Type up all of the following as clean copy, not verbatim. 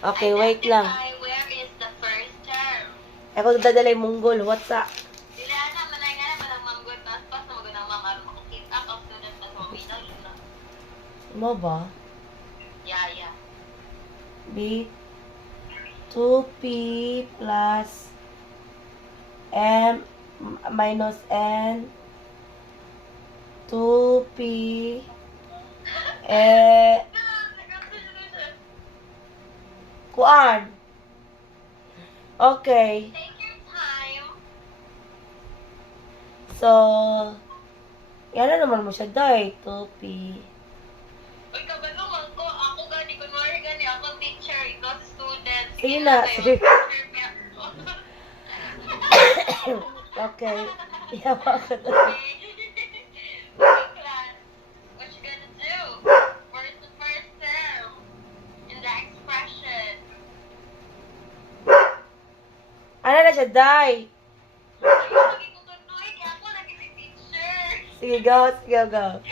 Okay, wait lang. Identify where is the first term. Ako dadalay munggol. What's up? Dili ana manay nga manang manggoy pas na magunang mga keep up ang student na suminaw yun na. Mo ba? Yeah. B 2P plus M minus N 2P kuan. Okay. Take your time. So, yan na naman mo siya, day. 2P. Uy, kabalo man ko. Ako gani, kunwari gani, ako teacher, ikaw student. Sige na, sige. Teacher niya. Okay. Yawa ko to. Okay, class. What you gonna do? Where's the first term in the expression? Ano na siya, day? Ay, lagi ko tuloy, kaya ako lagi si teacher. Sige, go. Sige, go.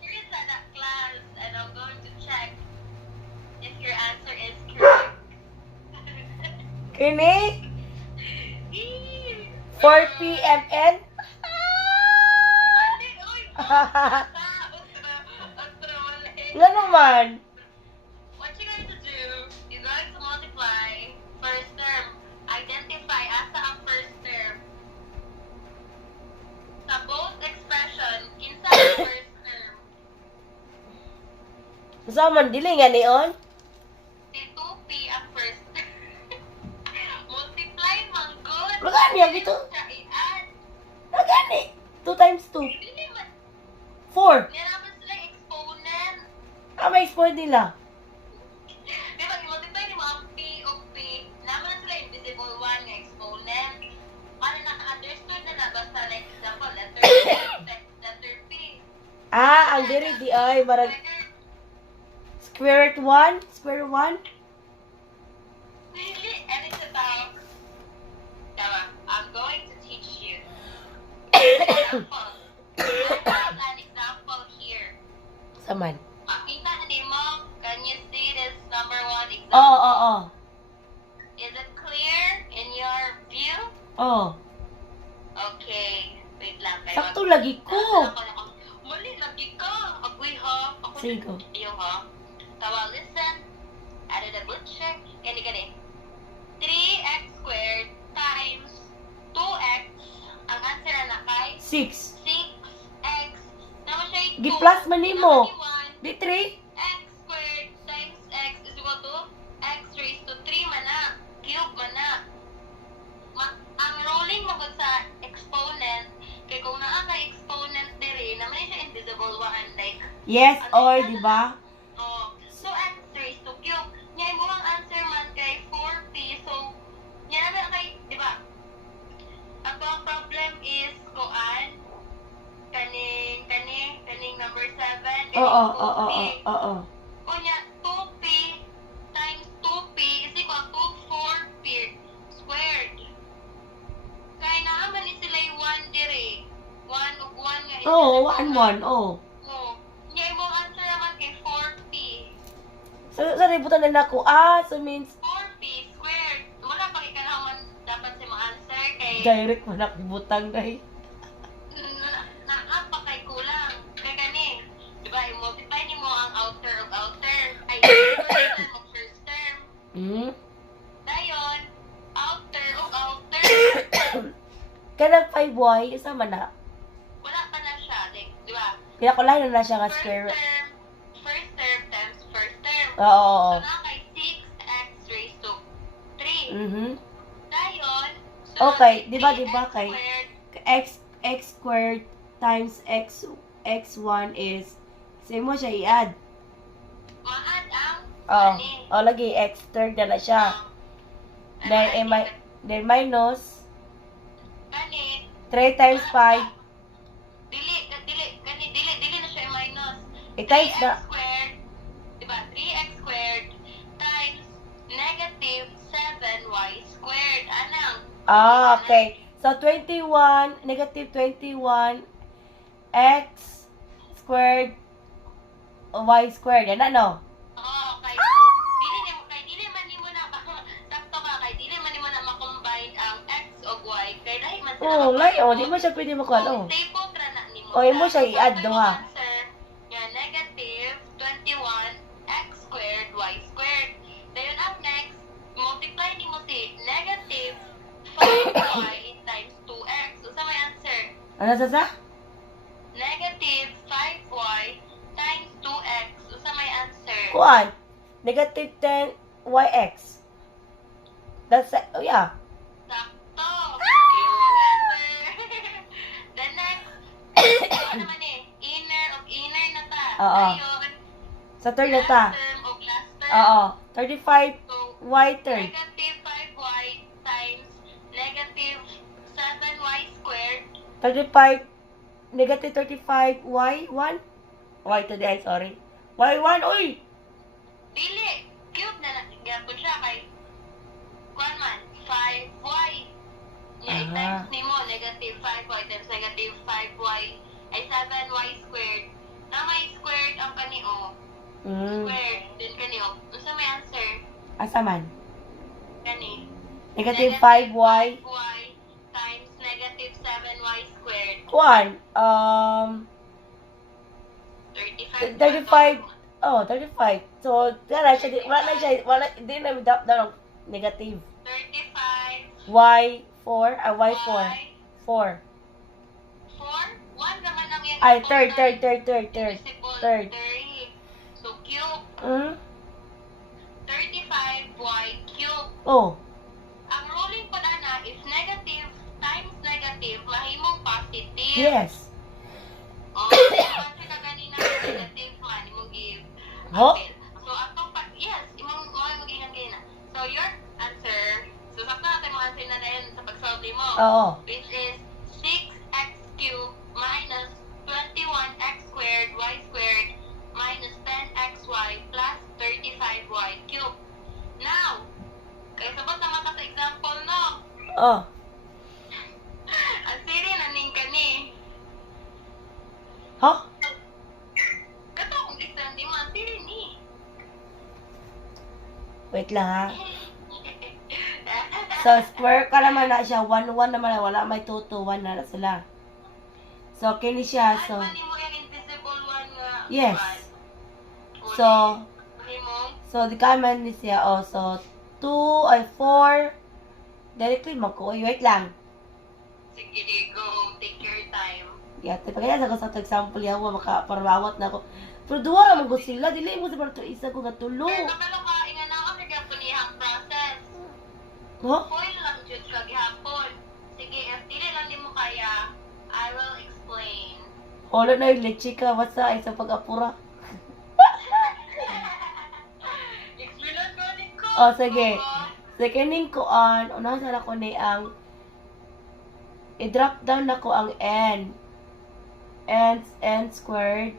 Here's that class, and I'm going to check if your answer is correct. Kini? 4PMN? Mali, uy, Ostra, mali. Nga naman. What you going to do, you're going to multiply first term. Identify asa ang first term. Sa both expression, kinsa ang first term. Gusto man, dili nga niyon? Si 2P ang first term. Multiply man good. Magkano yan dito? Siya i-add. Nagani. 2 times 2. Dili man. 4. Nga naman sila exponent. May explain nila. Di ba, i-multiply ni mga P o P, naman na sila invisible one nga exponent. Para naka-understood na basta like example, letter P. Ang diri di ay marag square root 1, square root 1. Really? And it's about, tama, I'm going to teach you. Example. An example here. Saman. Makita na ni mo, can you see this number one example? Oo. Is it clear in your view? Oo. Okay. Wait lang. Sakto lagi ko. Mali, lagi ka. Agoy ha. Ako Sige. Iyo ha. Tawa, listen. Add a double check. Gani. 3x squared times 2x. Ang answer na kay 6. 6x. Naman siya yung 2. Gi-plus man nimo. Naman yung 1. Di 3? X squared times x is equal to x raised to 3 man na. Cube man na. Ang rolling mo sa exponent, kaya kung naa kay exponent diri, naman siya invisible one, like, Yes or di ba? oh, so x raised to cube. Nga mo ang answer man kay 4p, so, nga naman kay, di ba? Ato ang problem is, kuan, kaning number 7, kaning Oo. 2p. Kunya, 2p times 2p is equal to 4p squared. Kaya naaman ni sila yung 1 dire. 1 ug 1 nga. Oo, 1. Oo. Oo. Nga imong answer naman kay 4p. So, ributan na ako. So means 4p squared. Wala pa kay kanaman dapat sa mga answer kay direct man ako butang dai. pa kay kulang. Kaya gani. Diba, i-multiply ni mo ang outer ug outer. Ay, mo first term. Dayon, outer ug outer. Kanang 5y, isa man na. Wala pa na siya. Like, di ba? Kaya ko lang na siya nga square. First term times first term. Oo. So, na kay 6x raised to 3. Dayon, Okay, di ba 3x kay squared, x squared times x1 is same mo siya i-add. ma-add ang ani. Lagi x third na siya. Then minus Kani, 3 times 5 dili na siya i-minus. times 3x na. squared, diba? 3x squared times negative 7y squared. Anang? Okay. So, 21, negative 21, x squared, y squared. Yan ano? Oo, okay. Dili ni Oh, layo. Di mo siya pwede makuha. Kung Oh. table ra na nimo. O, imo siya i-add do, ha? Answer nga negative 21 x squared y squared. Dayon ang next, multiply nimo si negative 5y times 2x. Unsa may answer? Ano sa? Negative 5y times 2x. Unsa may answer? Kuan. Negative 10 YX. That's, oh yeah. Sakto. Yung answer. The next, ano naman inner of inner na ta. Oo. Ngayon, Sa third na ta. last term of last term. Oo. 35 So, Y third. negative 5y times negative 7y squared. 35, negative 35 Y1. Y today, sorry. Y1, uy! Dili. Cube na nagyapon siya kay kuan man 5y. Yeah, Aha. times nimo negative 5y times negative 5y ay 7y squared. Na may squared ang kanio. Squared din kanio. Unsa may answer? Asa man? Kani. Negative 5Y. 5y times negative 7y squared. Kuan, 35. 35. Oh, 35. So, wala hindi na daw negative. 35. Y4, Y4. 4. 4. 1 naman ang yung Ay, third. Divisible, Third. 30. So, cube. Hmm? 35y cube. Oh. Ang ruling pa na is negative times negative mahimong positive. Yes. Oh, kasi ka ganina negative man, imong give. Ho? appeal. So, ato pa, yes, imong mag-ingat kayo na. So, your answer, so sakto natin mo answer na rin sa pag-solve mo. Oo. Which is 6x cubed minus 21x squared y squared minus 10xy plus 35y cubed. Now, kaya sabot naman ka sa example, no? Oh. Ang siri na ning kani. Ho? Kato kung extend mo, ang siri ni. Wait lang ha. So, square ka naman na siya. 1, 1 naman na. Wala may 2, 2, 1 na sila. So, kini siya. So, Ano mo yung invisible one nga? yes. one? So, Uli mo? so, di ka man ni siya. Oh, so, 2 ay 4. Directly magko. Wait lang. Sige, di, go. Take your time. Yeah, pagkaya sa ko sa example yawa makaparawat na ako. Pero duwa ra man ko sila. Dili mo sa to isa ko nga tulo. Pero kapalo ka, inganaw ka gihapon niyang process. Ho? Foil lang jud ka gihapon. Sige, if dili lang di mo kaya, I will explain. Holo na yung leche ka. What's sa isa pag-apura? Explain ko ni ko. Oh, sige. Seconding ko on, unahan sana ko ni ang i-drop down na ko ang n. N squared.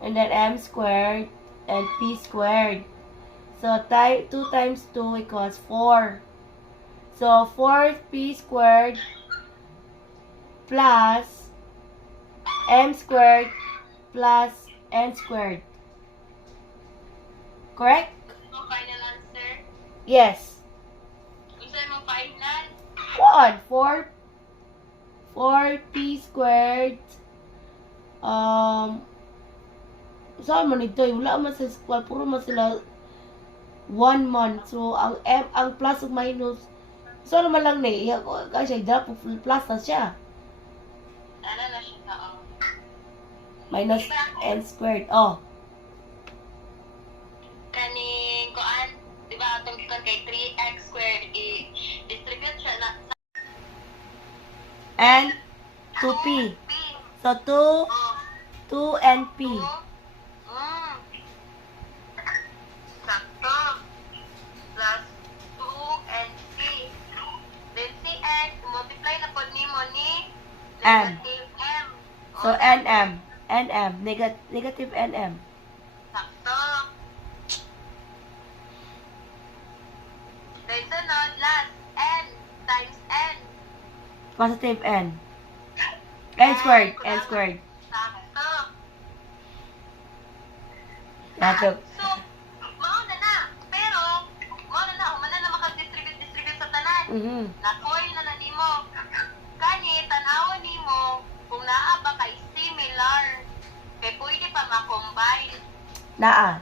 And then m squared. And p squared. So, 2 times 2 equals 4. So, 4p squared plus m squared plus n squared. Correct? Ang final answer. Yes. Unsa imong final? What? 4p squared. Saan man ito? Wala man sa square. Puro man sila 1 month. So, ang plus ug minus. So, naman lang ni. Kasi drop plus na siya. Ano na siya na ang Minus n squared. Oh. kaning kuan, di ba atong gikan kay 3x squared i-distribute siya na sa And 2p. p. So, 2 and p. Sakto. Plus 2 and p. Then si n, multiply na pod nimo ni M. negative m. So, nm. nm. Negative nm. Sakto. Then sunod, last, n times n. Positive n. N squared. N squared. Sakto. Nato. So, mauna na. Pero, mauna na, humana na makag-distribute sa tanan. Mhm. Nakoy na na nimo. kung naa ba kay similar, kay pwede pa ma-combine. Naa.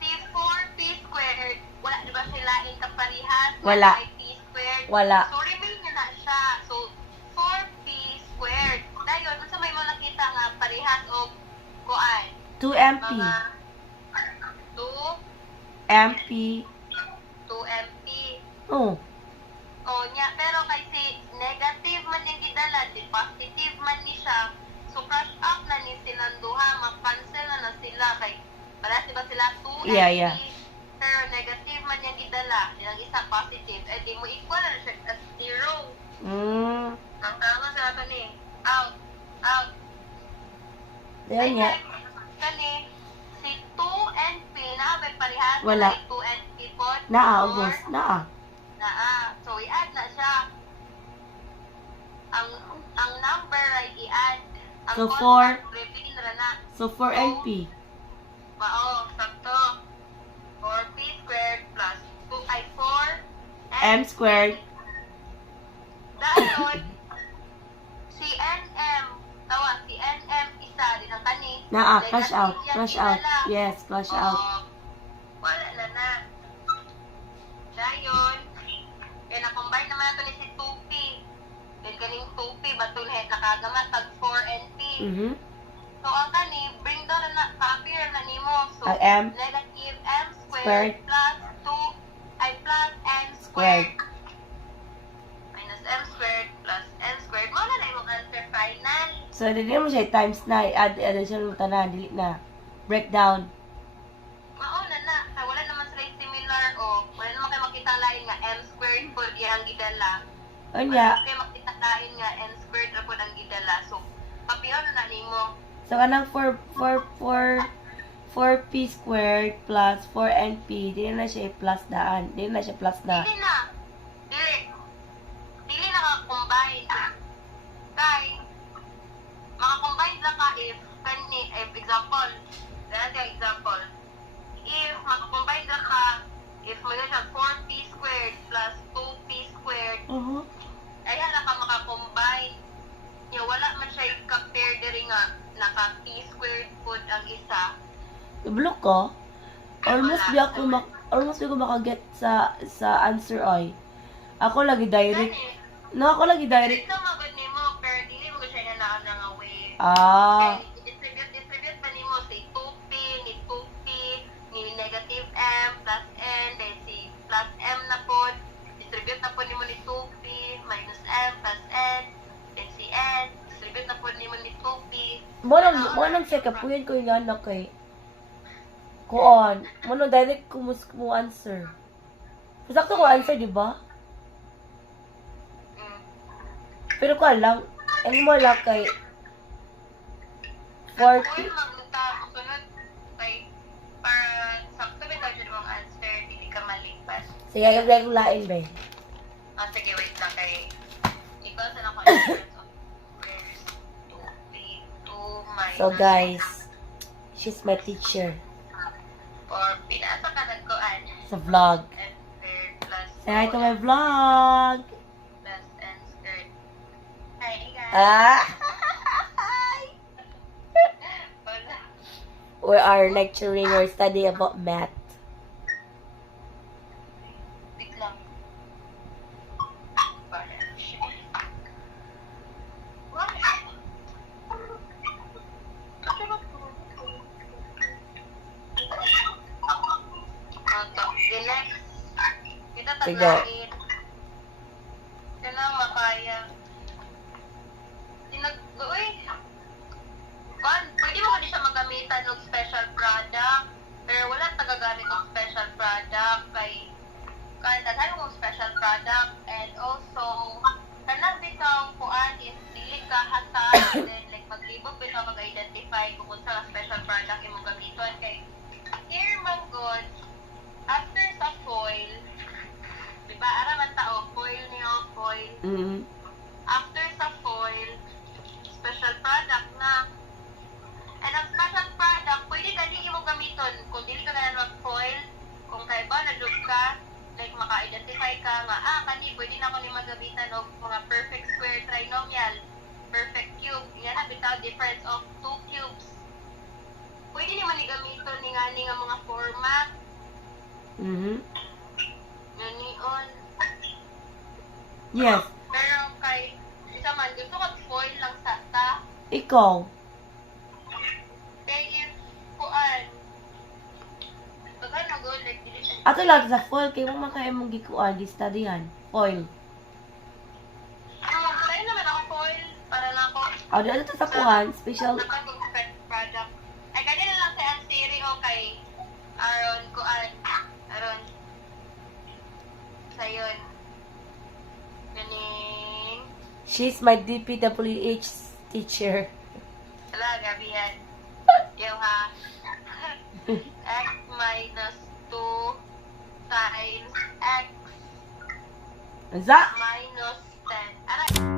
Si 4p squared, wala di ba sila kaparihas? Wala. Ay p squared. Wala. So, remain na siya. So, 4p squared. Dayon, unsa may mo nakita nga parihas o kuan? 2MP. Mga 2, MP. 2mp. Oh. O nya, pero kasi negative man yung gidala, di positive man ni siya. So, crush up na ni silang duha, mag-cancel na sila kay para ba sila 2 Yeah, MP, yeah. pero negative man yung gidala, yung isa positive, eh di mo equal na siya as 0. Ang tama sa akin eh, out. Ayan nga. Kani, si 2NP na may parehas Wala. na 2NP po. Naa, August. Naa. So, i-add na siya. Ang number ay i-add. Ang So, constant, reveal na. So, 4MP. Mao, sakto. 4p squared plus 2 ay 4 M squared. Dayon, si NM, tawa, si NM isa din ang kani. Naa, Negative flush out. yan Flush out. dinala. Yes, flush out. Oo. Wala na. Dayon, kaya na-combine naman nato ni si 2p. Then kaning 2p, baton head nakagamat tag 4NP. So, ang kani, bring down na ka-appear na nimo. So, Ang M. negative M Squared. squared plus 2, ay plus N squared. Minus M squared plus N squared. Mo na yung answer final. So, hindi mo siya times na. I-add siya ng tanan. Dili na. Breakdown. Mauna na. Kaya wala naman sila yung similar o wala naman kayo makita ang lain nga M squared po ang gidala. O Wala niya. naman kayo makita ang lain nga N squared po ang gidala. So, papiyon na nimo. So, kanang 4p squared plus 4np. Dili na siya plus daan. Dili na siya plus na. Dili na. Dili na ka-combine. Kay, maka-combine lang ka if, example, if maka-combine lang ka, if may siya 4p squared plus 2p squared, ay hala ka maka-combine. Wala man siya i-compare diri nga, naka-p squared food ang isa. Block ko. Almost di ako makaget sa answer ay. Ako lagi direct. No, ako lagi direct. Dito magod nimo, pero dili mo siya na nga way. Ah. Kaya distribute pa nimo si 2p, ni 2p, ni negative m plus n, then si plus m na po, distribute na po nimo ni 2p, minus m plus n, then si n, distribute na po nimo ni 2p. Mo nang sa kapuyan ko yung anak kay. Kuon. Mo nang direct ko mo answer. Sakto ko answer, di ba? Pero ko lang, ang mo lang kay 40. Kung magluta, sunod, kay, para sakto may tayo mong answer, hindi ka malipas. Sige, yung lain ba? Sige, wait lang kay, ikaw sa ako answer. So, 2p, 2 minus. So guys, she's my teacher 4p, nasa ka nagkuhan. sa vlog. N squared plus Say hi to my 4n vlog. plus n squared. Hi guys. Ah! Wala. We are lecturing or studying about math. Wait lang. Wala. The next. Kita Sige. taglain. Kaya makaya. Uy! Pwede mo ka di siya magamitan ng special product. Pero wala tagagamit ng special product. Kaya daghan mong special product. And also, kanang bitaw kuan is dili ka hasad. And then, like, maglibog bitaw mag-identify kung sa special product yung gamiton. Kay, here man good, after sa foil, diba, araman tao, foil niyo, foil. After sa foil, special product na. And ang special product, pwede ka din mo gamiton. Kung dili ka na mag-foil, kung kay ba, nalog ka, like maka-identify ka nga, kani, pwede na ako ni magamitan o mga perfect square trinomial. perfect cube. Yan na bitaw difference of two cubes. Pwede naman igamiton ni nga mga format. Mhm. Yun. Yes. Pero kay isa man gusto ko foil lang sa ta. Ikaw. Kay if kuan. Pagka nag-go like this. Ato lang sa foil kay mo makaya mong gikuan, gi-studyhan. Foil. Tayo naman ako foil para na ako O, di ano to sa kuhan? Special. nakagong pet product. Ay, kanina lang sa Ansiri o kay Aaron kuan. Aaron. Sa yun. Ganing. She's my DPWH teacher. Wala, gabi yan. Yung ha. X minus 2 times X Za! minus 10. Aray!